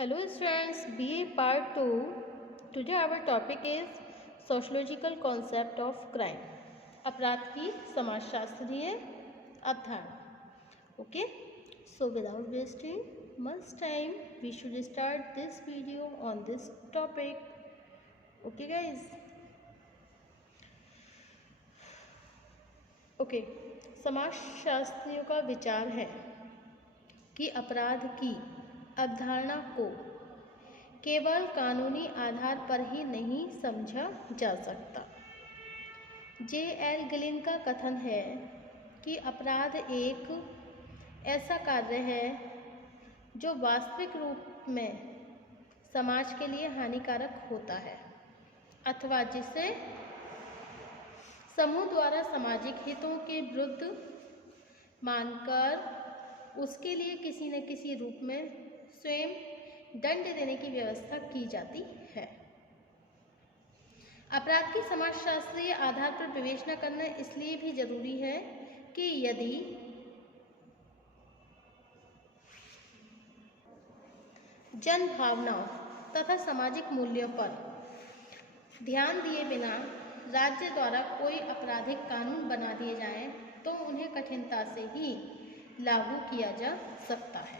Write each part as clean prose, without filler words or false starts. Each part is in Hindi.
Hello students, BA Part 2. Today our topic is Sociological Concept of Crime. अपराध की समाजशास्त्रीय अवधारणा. Okay, so without wasting much time, we should start this video on this topic. Okay guys. Okay, समाजशास्त्रियों का विचार है कि अपराध की अवधारणा को केवल कानूनी आधार पर ही नहीं समझा जा सकता. J.L. गिलिन का कथन है कि अपराध एक ऐसा कार्य है जो वास्तविक रूप में समाज के लिए हानिकारक होता है अथवा जिसे समूह द्वारा सामाजिक हितों के विरुद्ध मानकर उसके लिए किसी न किसी रूप में स्वयं दंड देने की व्यवस्था की जाती है. अपराध की समाजशास्त्रीय आधार पर विवेचना करना इसलिए भी जरूरी है कि यदि जन भावनाओं तथा सामाजिक मूल्यों पर ध्यान दिए बिना राज्य द्वारा कोई आपराधिक कानून बना दिए जाएं तो उन्हें कठिनता से ही लागू किया जा सकता है.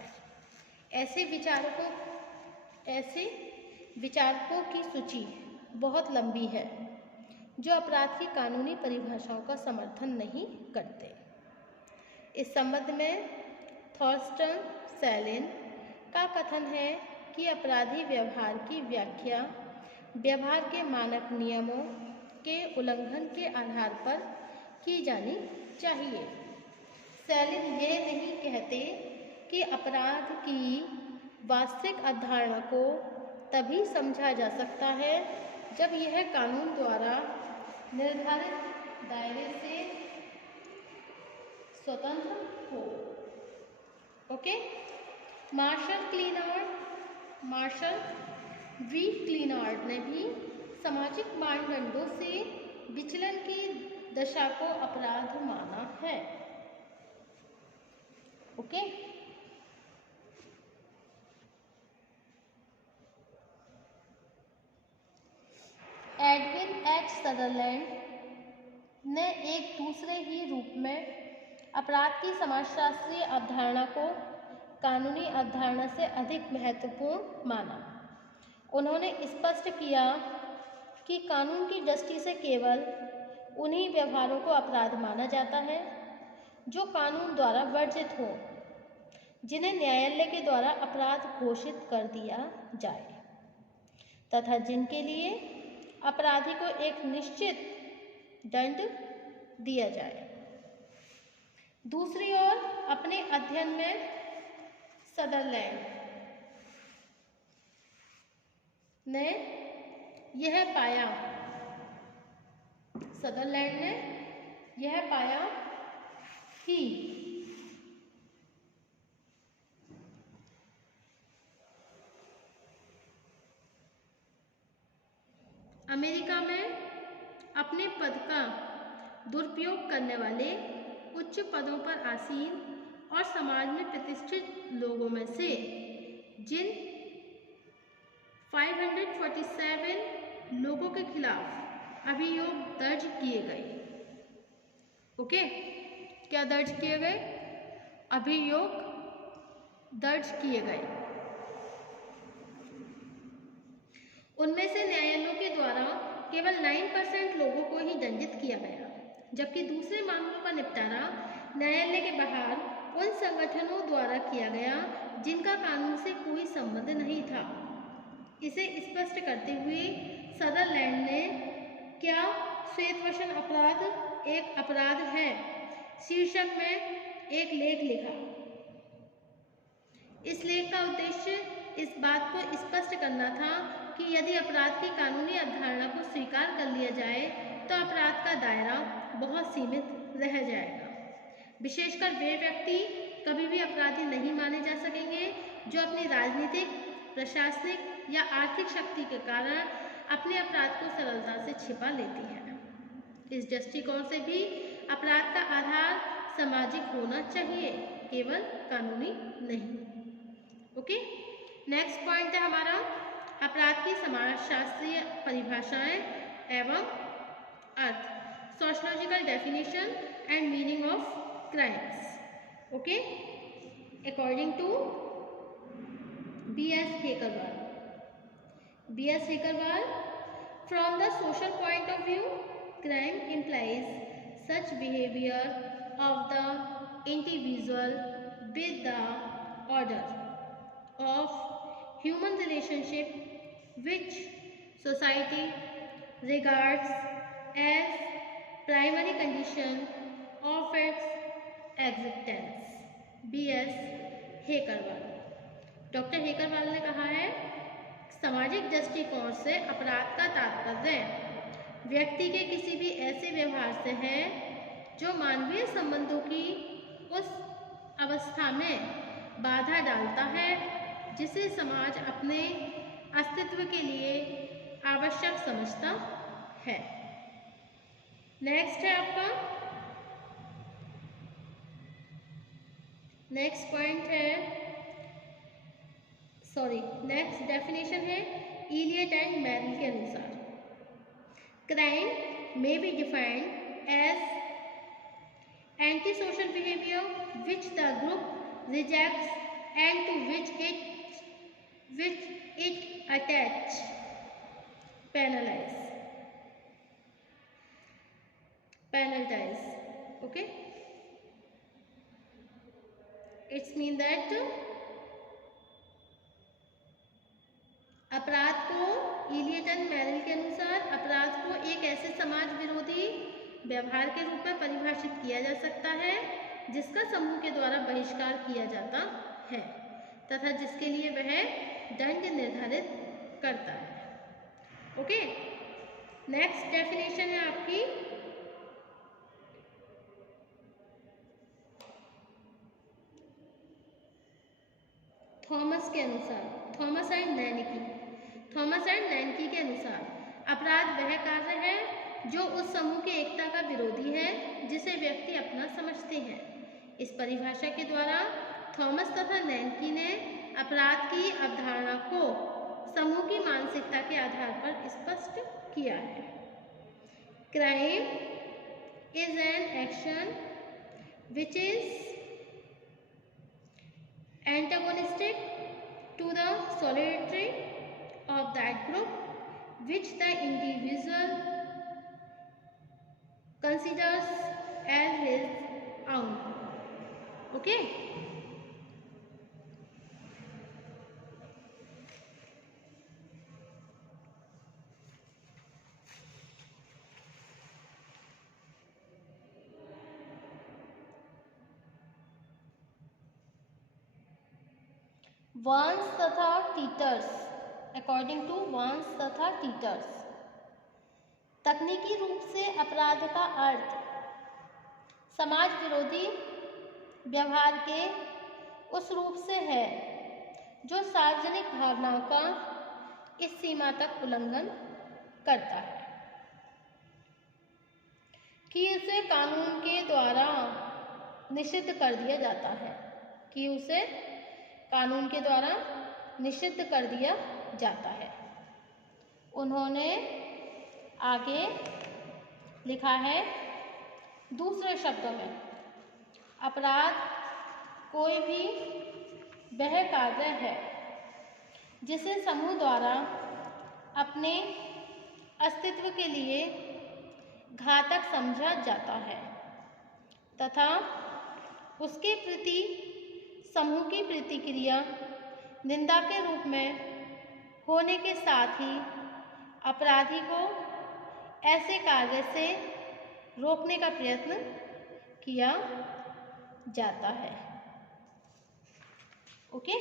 ऐसे विचारकों की सूची बहुत लंबी है जो अपराध की कानूनी परिभाषाओं का समर्थन नहीं करते. इस संबंध में थॉर्स्टन सैलिन का कथन है कि अपराधी व्यवहार की व्याख्या व्यवहार के मानक नियमों के उल्लंघन के आधार पर की जानी चाहिए. सैलिन यह नहीं कहते कि अपराध की वास्तविक अवधारणा को तभी समझा जा सकता है जब यह कानून द्वारा निर्धारित दायरे से स्वतंत्र हो. ओके, मार्शल वी क्लीनार्ड ने भी सामाजिक मानदंडों से विचलन की दशा को अपराध माना है. ओके, एडविन एच सदरलैंड ने एक दूसरे ही रूप में अपराध की समाजशास्त्रीय अवधारणा को कानूनी अवधारणा से अधिक महत्वपूर्ण माना. उन्होंने स्पष्ट किया कि कानून की दृष्टि से केवल उन्हीं व्यवहारों को अपराध माना जाता है जो कानून द्वारा वर्जित हो, जिन्हें न्यायालय के द्वारा अपराध घोषित कर दिया जाए तथा जिनके लिए अपराधी को एक निश्चित दंड दिया जाए. दूसरी ओर अपने अध्ययन में सदरलैंड ने यह पाया कि अमेरिका में अपने पद का दुरुपयोग करने वाले उच्च पदों पर आसीन और समाज में प्रतिष्ठित लोगों में से जिन 547 लोगों के खिलाफ अभियोग दर्ज किए गए. ओके, क्या दर्ज किए गए? अभियोग दर्ज किए गए. उनमें से न्यायालयों के द्वारा केवल 9% लोगों को ही दंडित किया गया, जबकि दूसरे मामलों का निपटारा न्यायालय के बाहर उन संगठनों द्वारा किया गया जिनका कानून से कोई संबंध नहीं था. इसे स्पष्ट करते हुए सदरलैंड ने क्या श्वेतवसन अपराध एक अपराध है शीर्षक में एक लेख लिखा. इस लेख का उद्देश्य इस बात को स्पष्ट करना था कि यदि अपराध की कानूनी अवधारणा को स्वीकार कर लिया जाए तो अपराध का दायरा बहुत सीमित रह जाएगा. विशेषकर वे व्यक्ति कभी भी अपराधी नहीं माने जा सकेंगे जो अपनी राजनीतिक, प्रशासनिक या आर्थिक शक्ति के कारण अपने अपराध को सरलता से छिपा लेती है. इस दृष्टिकोण से भी अपराध का आधार सामाजिक होना चाहिए, केवल कानूनी नहीं. ओके, नेक्स्ट पॉइंट है हमारा अपराध की समाजशास्त्रीय परिभाषाएं एवं अर्थ, sociological definition and meaning of crimes. Okay, according to B.S. Hekerwal. B.S. Hekerwal, from the social point of view, crime implies such behavior of the individual with the order of human relationship which society regards as primary condition of its existence. B.S. Hekerwal. Doctor Hekerwal ने कहा है, सामाजिक दृष्टिकोण से अपराध का तात्पर्य व्यक्ति के किसी भी ऐसे व्यवहार से है जो मानवीय संबंधों की उस अवस्था में बाधा डालता है जिसे समाज अपने अस्तित्व के लिए आवश्यक समझता है। नेक्स्ट है आपका नेक्स्ट पॉइंट है नेक्स्ट डेफिनेशन है इलियट एंड मेरिल के अनुसार, crime may be defined as anti social behaviour which the group rejects and to which it attach penalize. Okay, it's mean that अपराध को इलियट एंड मेरिल के अनुसार अपराध को एक ऐसे समाज विरोधी व्यवहार के रूप में परिभाषित किया जा सकता है जिसका समूह के द्वारा बहिष्कार किया जाता है तथा जिसके लिए वह दंड निर्धारित करता है। ओके, नेक्स्ट डेफिनेशन है आपकी थॉमस के अनुसार, थॉमस एंड नैनकी के अनुसार अपराध वह कार्य है जो उस समूह की एकता का विरोधी है जिसे व्यक्ति अपना समझते हैं। इस परिभाषा के द्वारा थॉमस तथा नैनकी ने अपराध की अवधारणा को समूह की मानसिकता के आधार पर स्पष्ट किया है। Crime is an action which is antagonistic to the solidarity of that group which the individual considers as his own. Okay, वांस तथा टीटर्स, अकॉर्डिंग टू वांस तथा टीटर्स, तकनीकी रूप से अपराध का अर्थ समाज विरोधी व्यवहार के उस रूप से है जो सार्वजनिक भावनाओं का इस सीमा तक उल्लंघन करता है कि उसे कानून के द्वारा निषिद्ध कर दिया जाता है, कि उसे कानून के द्वारा निषिद्ध कर दिया जाता है। उन्होंने आगे लिखा है, दूसरे शब्दों में अपराध कोई भी वह कार्य है जिसे समूह द्वारा अपने अस्तित्व के लिए घातक समझा जाता है तथा उसके प्रति समूह की प्रतिक्रिया निंदा के रूप में होने के साथ ही अपराधी को ऐसे कार्य से रोकने का प्रयत्न किया जाता है। ओके,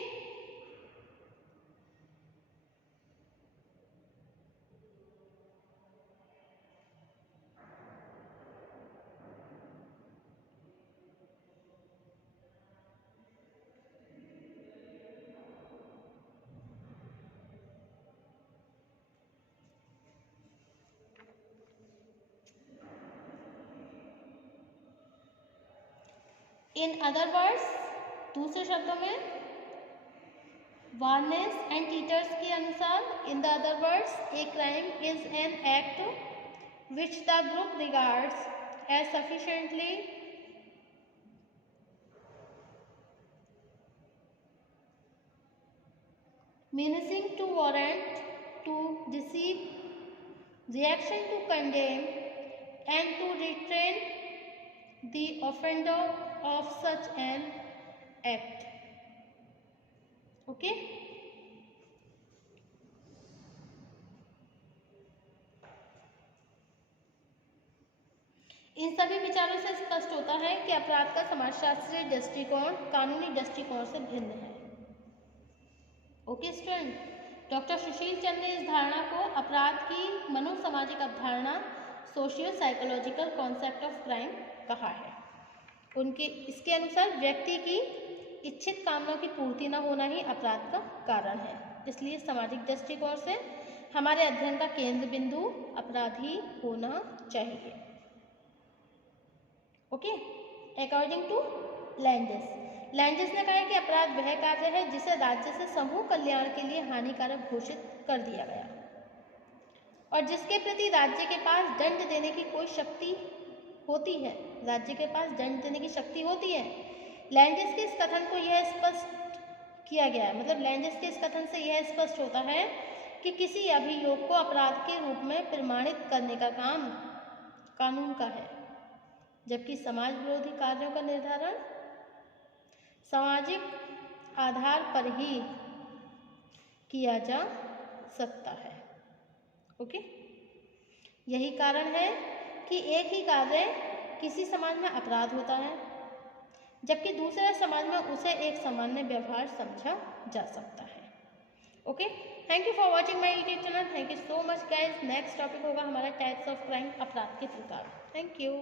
इन अदर वर्ड्स, दूसरे शब्दों में वार्नेस एंड टीटर्स के अनुसार, in the other words, a crime is an act which the group regards as sufficiently menacing to warrant to receive reaction to condemn and to restrain the offender of such an act. Okay? इन सभी विचारों से स्पष्ट होता है कि अपराध का समाजशास्त्रीय दृष्टिकोण कानूनी दृष्टिकोण से भिन्न है। Okay student, doctor Sushil Chandra ने इस धारणा को अपराध की मनोसामाजिक अवधारणा, socio psychological concept of crime कहा है। उनके इसके अनुसार व्यक्ति की इच्छित कामनाओं की पूर्ति न होना ही अपराध का कारण है। इसलिए सामाजिक दृष्टिकोण से हमारे अध्ययन का केंद्र बिंदु अपराधी होना चाहिए। ओके, अकॉर्डिंग टू लैंडिस ने कहा है कि अपराध वह कार्य है जिसे राज्य से समूह कल्याण के लिए हानिकारक घोषित कर दिया गया और जिसके प्रति राज्य के पास दंड देने की कोई शक्ति होती है। राज्य के पास दंड देने की शक्ति होती है। लैंडिस के इस कथन को यह स्पष्ट किया गया है, मतलब लैंडिस के इस कथन से यह स्पष्ट होता है कि किसी अभियोग को अपराध के रूप में प्रमाणित करने का काम कानून का है, जबकि समाज विरोधी कार्यों का निर्धारण सामाजिक आधार पर ही किया जा सकता है। ओके, यही कारण है कि एक ही कार्य किसी समाज में अपराध होता है जबकि दूसरे समाज में उसे एक सामान्य व्यवहार समझा जा सकता है। Okay, thank you for watching my YouTube channel. Thank you so much guys. Next topic होगा हमारा टाइप्स ऑफ क्राइम, अपराध के प्रकार। Thank you.